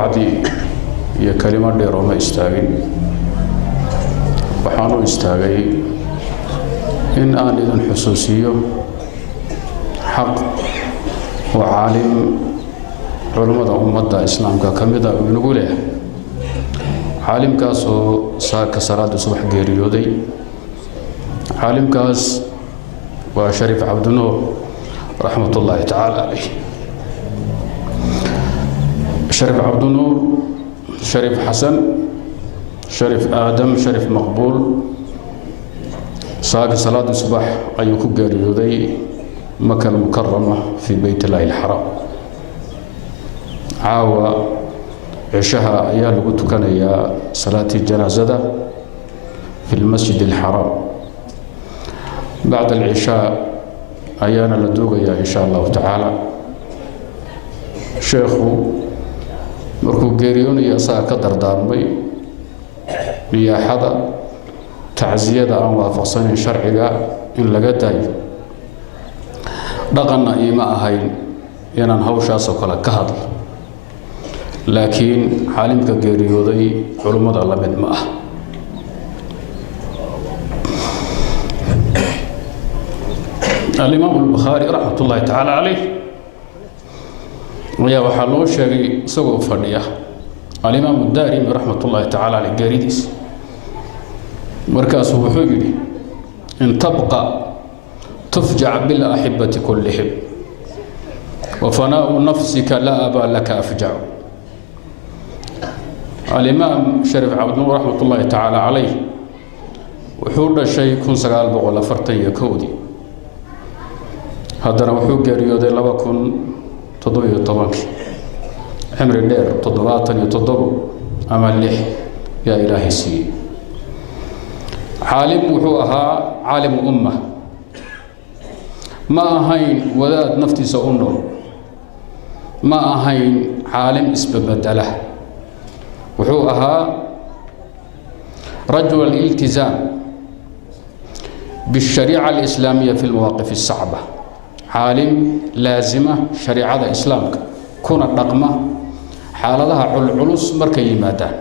عادي هي كلمة ديروما استاغين وحانو استاغي إن آن إذن حسوسيو حق وعالم علماء أمة إسلام كمدة بنقوله عالم كاسو ساك صلاة صبح غيريودي عالم كاس وشريف عبد النور رحمة الله تعالى عليه شريف عبد النور شريف حسن شريف آدم شريف مقبول ساق صلاة الصبح أيوكو غيريودي مكة المكرمة في بيت الله الحرام عاوى عشها أيال قلت كان يا صلاة الجنازة في المسجد الحرام بعد العشاء أيانا لدوغيا إن شاء الله تعالى شيخو مركو غيريوني أسا كدر دارمي رياحة تعزية أن وافقصين شرعية إن لقداي رقنا إيماء هاي ينان هوشا سوكلا كهض لكن عالمك غيريودي علماء الله بدماء الإمام البخاري رحمة الله تعالى عليه ويا وحلو شيء سوى فردية الإمام الدارمي رحمة الله تعالى عليه جريديس مركز وحجري إن تبقى تفجع بالأحبة كلهم وفناء نفسك لا أبا لك أفجع الإمام شريف عبد النور رحمة الله تعالى عليه وحور الشيء كن سقال بغل فرطية كودي هذا وحور جريودي لو كن تضوي طبعاً عمر الدير تضباطاً يتضبوا أمل له يا إلهي سي عالم وحوها عالم أمة ما أهين وذات نفتي سأنه ما أهين عالم اسببدله وحوها رجل الالتزام بالشريعة الإسلامية في المواقف الصعبة عالم لازمة شريعة الإسلام كون الرقمة حالتها علوس مركي مادان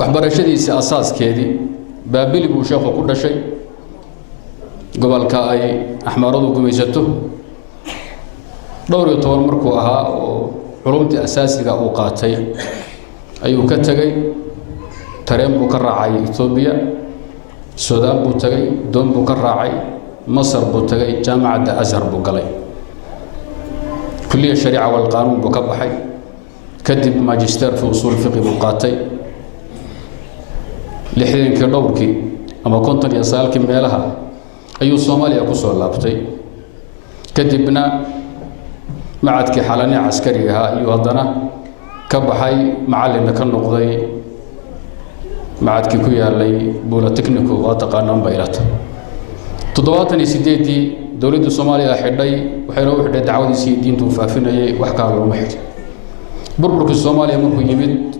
وحبر شديس أساس كيدي بابلي بوشاق كل شيء قبل كاي أحمرضو قميزته دوري طول مركو أها علومتي أساسية أوقاتي أيو كتغي ترين بكراعي إثيوبيا السودان بوتغي دون بكراعي مصر بوتغي جامعة أزهر بوغلي كلية الشريعة والقانون بكبحي كتب ماجستير في أصول الفقه بوقاتي لحين كدوركي أما كنت يسألك ميلها أيو صوماليا كسو لابتي كتبنا معدك حالاني عسكريها أيو هدنا كبحي معلم كان نقضي معدك كويا لي بولا تكنيكو واتقانا مبايلات تضواتني سيديتي دولة الصومالية حدي وحيرو حدي دعوة سيدين توفافيني وحكار لهم حد بربرك الصومالية مركو يمد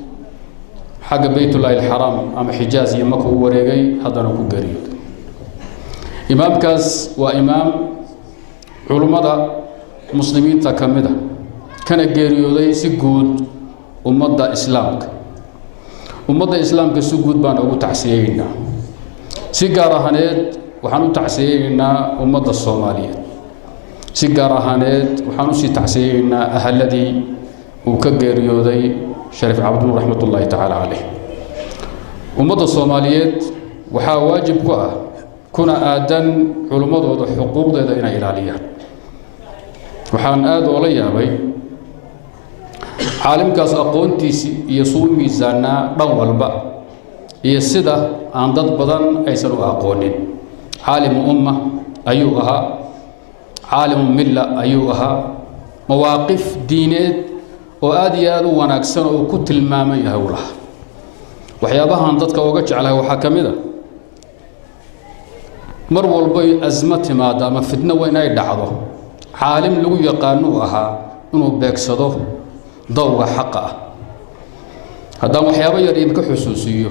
حق بيت الله الحرام أما حجاز يمكو وريغي هذا نكو قريب إمام كاس وإمام علماء مسلمين تكمدة كان قريودي سيقود أمد إسلامك أمد إسلامك سيقود بان أبو تعسيينا سيقارة هنيد وحنو تعسيينا أمد الصومالية سيقارة هنيد وحنو سي تعسيينا أهل الذي وكقريودي شريف عبد النور رحمة الله تعالى عليه أمد الصومالية وحا واجب كنا آدن علماء وضع حقوق دينا إلالية وحان آد وليا بي عالم كاس أقونتي يسوي ميزانا دول با يسيدا عن ضد بدن أيسروا أقونين عالم أمة أيوها عالم ملة أيوها مواقف دينيت وآدياد وناكسن وكتل مامي هولها وحيابها عن ضدك وجعلها وحكمها مر والبي أزمة ما دام فتنة وين يدعضه عالم لو يقانوها إنه بيكسده ضوء حقه هذا وحيابا يريد كحسوسيه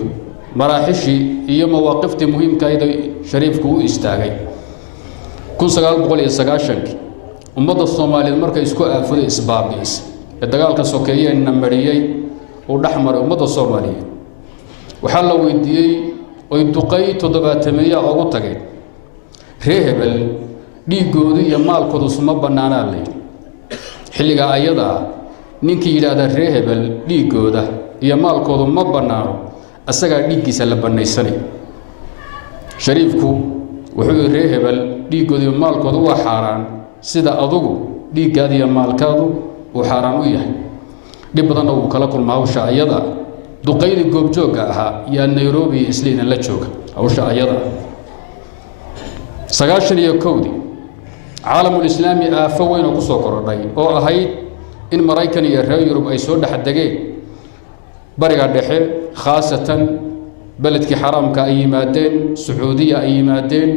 مراحشي هي مواقفتي مهم كايدا شريف كو استاغي كون سغال بقول يسغاشنك ummada Soomaaliyeed markay isku aafada isbaabiis dagaalka sokeeye namariyay oo dhaxmar ummadda Soomaaliyeed waxa la weydiiyay oo duqay 700 ugu tagay reehbel dhiigooda iyo maalkooda suma banaanaa leh xilliga ayada ninkii yiraahdo reehbel dhiigooda iyo maalkooda ma banaano asaga dhiigiisa la banaysanay shariifku wuxuu reehbel dhiigooda iyo maalkooda waa xaraan sida adugu dhiigaada iyo maalkaadu uu xaraan u yahay dib badan uu kala kulmaa hawsha ayada duqaydi goobjooga ahaa iyo Nairobi isliina la jooga hawsha ayada 91 caalamul islaami aafo weyn oo ku soo korodhay oo ahayd in Mareykan iyo reer Yurub ay soo dhaxdageen bariga dhexe khaasatan beledkii xaraamka ay yimaadeen Sacuudiya ay yimaadeen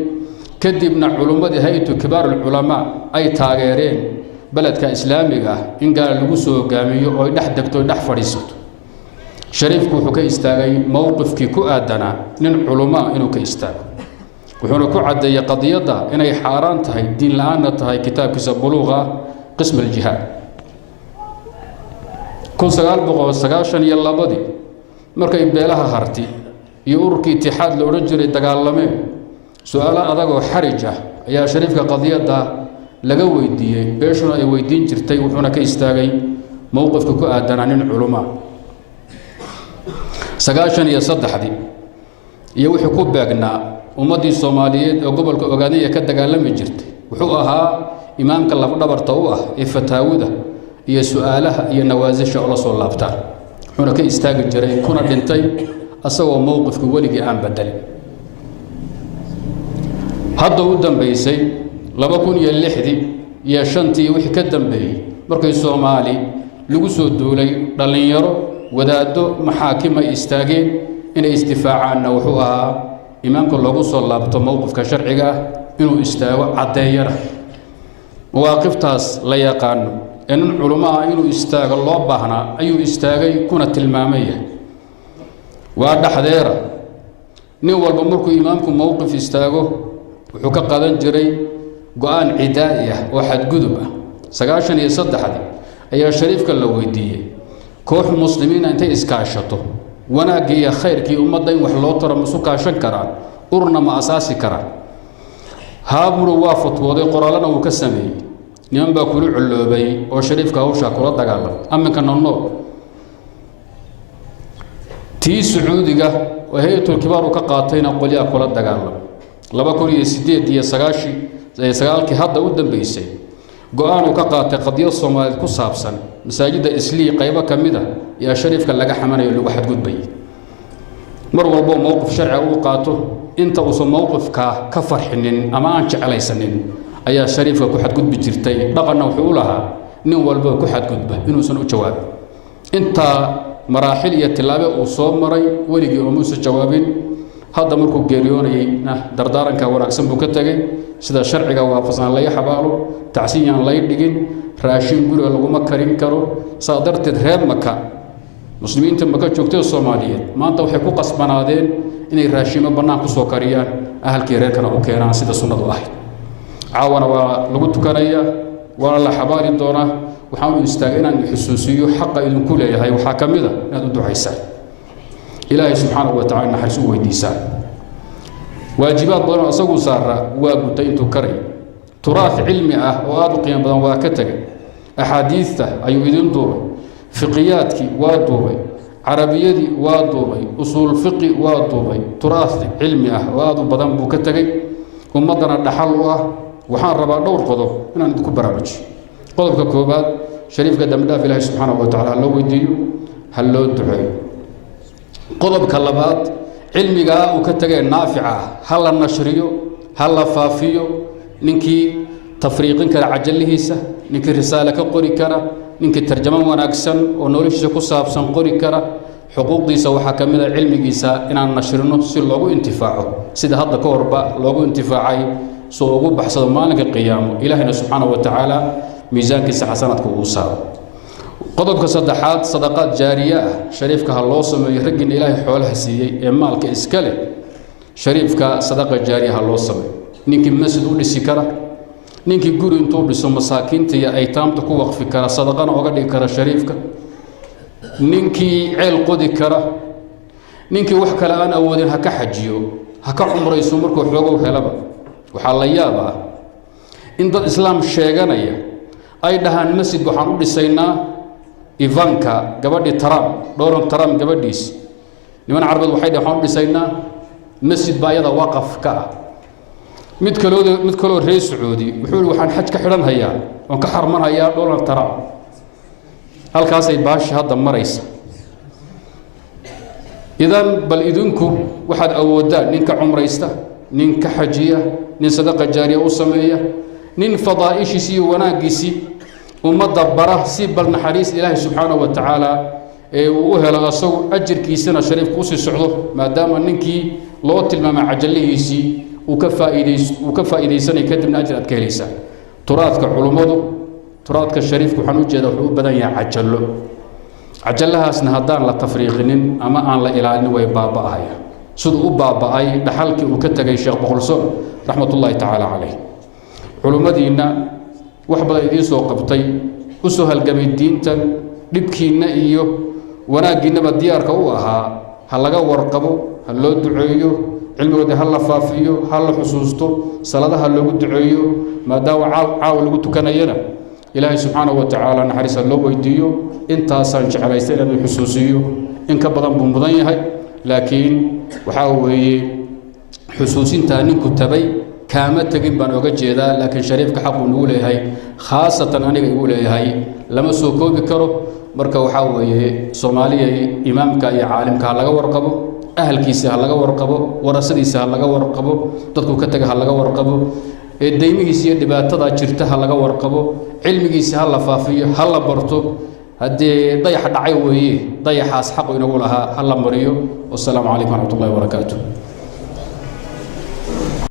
kadibna culimadii hay'atu kibaarul ulama ay taageereen beledka islaamiga in gaar lagu soo hogaamiyo oo dhex degto dhex fadhiisato shariifku wuxuu ka istaagay mowqifkii ku aadana nin culama inuu ka istaago wuxuuna ku cadeeyay qadiyada inay xaraan tahay diin la'aana tahay kitaabkiisa buluuqa qism al-jihad 1992 markay beelaha harti iyo ururkii itixaad la oran jiray dagaalameen su'aalo adag oo xarij ah ayaa shariifka qadiyada laga weydiiyay beeshuna ay weydiin jirtay wuxuuna ka istaagay mowqifka ku aadana nin culama 93 iyo wixii ku baagnaa ummadii Soomaaliyeed oo gobolka Ogaadaya ka dagaalami jirtay wuxuu ahaa imaamka laf dhabarta u ah ee fataawada iyo su'aalaha iyo nawaasisha oo la soo laabtaan wuxuuna ka istaagi jiray kuna dhintay asagoo mowqifka waligii aan bedelin hadda u dambeysay 2006 iyo 5 wixii ka dambeeyay markay Soomaali lagu soo duulay dhalinyaro wadaado maxaakima istaageen inay istifaacaan wuxuu ahaa imaamka loogu soo laabto mowqifka sharciga inuu istaago cadeeyana waaqiftaas la yaqaano in culama inuu istaago loo baahnaa ayuu istaagay kuna tilmaamay waa dhaxdeera nin walba markuu imaamku mowqif istaago wuxuu ka qadan jiray go'aan cidaai ah oo xadgudub ah 93 ayaa shariifka la weydiiyay koox muslimiina intay iskaashato wanaagii iyo khayrkii ummadda in wax loo taro musu kaashan karaan urna ma asaasi karaan haaburu waa fatwooday qoraalana uu ka sameeyay niman baa kula culoobay oo shariifka hawsha kula dagaalamay aminka nool tii Sacuudiga oo hay'atul kibaar ka qaatayna qoliya kula dagaalamay 2008 iyo 9 hadda u dambeysay go'aan uu ka qaatay qadiyad Soomaaliyeed ku saabsan masaajida islii qaybo kamida ya shariifka laga xamanayo lagu xadgudbay mar walba mowqif sharci uu qaato inta uu soo mowqifka ka farxinin ama aan jeclaysanin ayaa shariifka ku xadgudbi jirtay dhaqanna wuxuu lahaa nin walba ku xadgudba inuu san u jawaab inta maraaxil iyo tilaabe uu soo maray waligii oo muusa jawaabin hadda markuu geeriyoonay dardaaranka wanaagsan buu ka tagay sida sharciga waafaqsan la xabaalo tacsiyan la dhigin raashin guriga lagu ma karin karo saadarteed reer Maka muslimiinta Maka joogtay Soomaaliyeed maanta waxay ku qasbanaadeen inay raashimo banaan ku soo kariyaan ahalkii reerkana u keenaan sida sunnadu ahayd caawana waa lagu tukanaya waa la xabaali doona waxaan u istaagay inaan xusuusiyo xaq idinku leeyahay waxa kamida inaad u ducaysaan ilaahay subhanahu wa ta'ala naxariis u weydiisaan waajibaad badan asagu saara waa gutay intuu karay turaaf cilmi ah oo aad u qiimo badan waa ka tagay axaadiista ayuu idin duubay fiqiyaadkii waa duubay carabiyadii waa duubay usul fiqi waa duubay turaaf cilmi ah oo aad u badan buu ka tagay ummadana dhaxal u ah waxaan rabaa dhowr qodob inaan idinku baraarujiyo qodobka koobaad shariifka damdaaf ilaahay subhanahu wa ta'ala loo weydiiyo hal loo duceeyo qodobka labaad cilmiga uu ka tagay naafica hal la nashriyo hal la faafiyo ninkii tafriiqin kara ajalihiisa ninkii risaala ka qori kara ninkii tarjuma wanaagsan oo noloshiisa ku saabsan qori kara xuquuqdiisa waxa kamid ah cilmigiisa inaan nashrino si loogu intifaaco sida hadda ka horba loogu intifaacay soo ugu baxsado maalinka qiyaamo ilaahina subhanahu wa ta'ala miisaankiisa xasanadka uu saaro qodobka saddexaad sadaqad jaariya ah shariifka ha loo sameeyo ragin ilaahay xoolaha siiyay ee maalka iska leh shariifka sadaqa jaariya ha loo sameeyo ninkii masjid u dhisi kara ninkii guri intuu dhiso masaakiinta iyo aytaamta ku waqfi kara sadaqana oga dhigi kara shariifka ninkii ceel qodi kara ninkii wax kale aan awoodin ha ka xajiyo ha ka cumrayso markuu xoogow helaba waxaa la yaabaa in dad islaam sheeganaya ay dhahaan masjid waxaan u dhisaynaa Ivanka gabadhii Trump Donald Trump gabadhiis niman carbeed waxay dhahaan waxaan u dhisaynaa masjid baayada waqaf ka mid kaloo reer Sacuudi wuxuu waxaan xaj ka xiran hayaa oo ka xarman hayaa Donald Trump halkaas ay baash hadda maraysa idan bal idinku waxaad awoodaan ninka cumraysta ninka xajiya nin sadaqa jaariya u sameeya nin fadaa'ishiisi iyo wanaagiisi ummadda bara si bal naxariis ilaahay subxaanahu wa tacaala ee uu helo asagu ajirkiisana shariifku usii socdo maadaama ninkii loo tilmaamay cajalihiisii uu ka faa'iidaysanay kadibna ajir aad ka helaysaa turaadka culummadu turaadka shariifku waxaan u jeedaa wuxuu u badan yahay cajallo cajallahaasna haddaan la tafriiqinin ama aan la ilaalin way baaba'aya siduu u baaba'ay dhaxalkii uu ka tegay sheekh boqolsoon raxmatullaahi tacaala calayh culummadiinna wax badan idiin soo qabtay u soo halgamay diinta dhibkiinna iyo wanaaggiinnaba diyaarka u ahaa ha laga warqabo ha loo duceeyo cilmigooda ha la faafiyo ha la xusuusto saladaha loogu duceeyo maadaama caawa lagu tukanayana ilaahay subxaanahu wa tacaala naxariis ha loo weydiiyo intaasaan jeclaystay inaan xusuusiyo in ka badan buu mudan yahay laakiin waxaa weeye xusuusintaa ninku tabay kaama tegin baan oga jeedaa laakiin shariifka xaq uu nagu leeyahay khaasatan aniga igu leeyahay lama soo koobi karo marka waxaa weeye Soomaaliya imaamka iyo caalimka ha laga warqabo ahalkiisa ha laga warqabo warasadiisa ha laga warqabo dadku ka taga ha laga warqabo deymigiisa iyo dhibaatada jirta ha laga warqabo cilmigiisa ha la faafiyo ha la barto haddii dayax dhacay weeye dayaxaas xaq inagu lahaa ha la mariyo wassalaamu calaykum waraxmatullaahi wabarakaatuh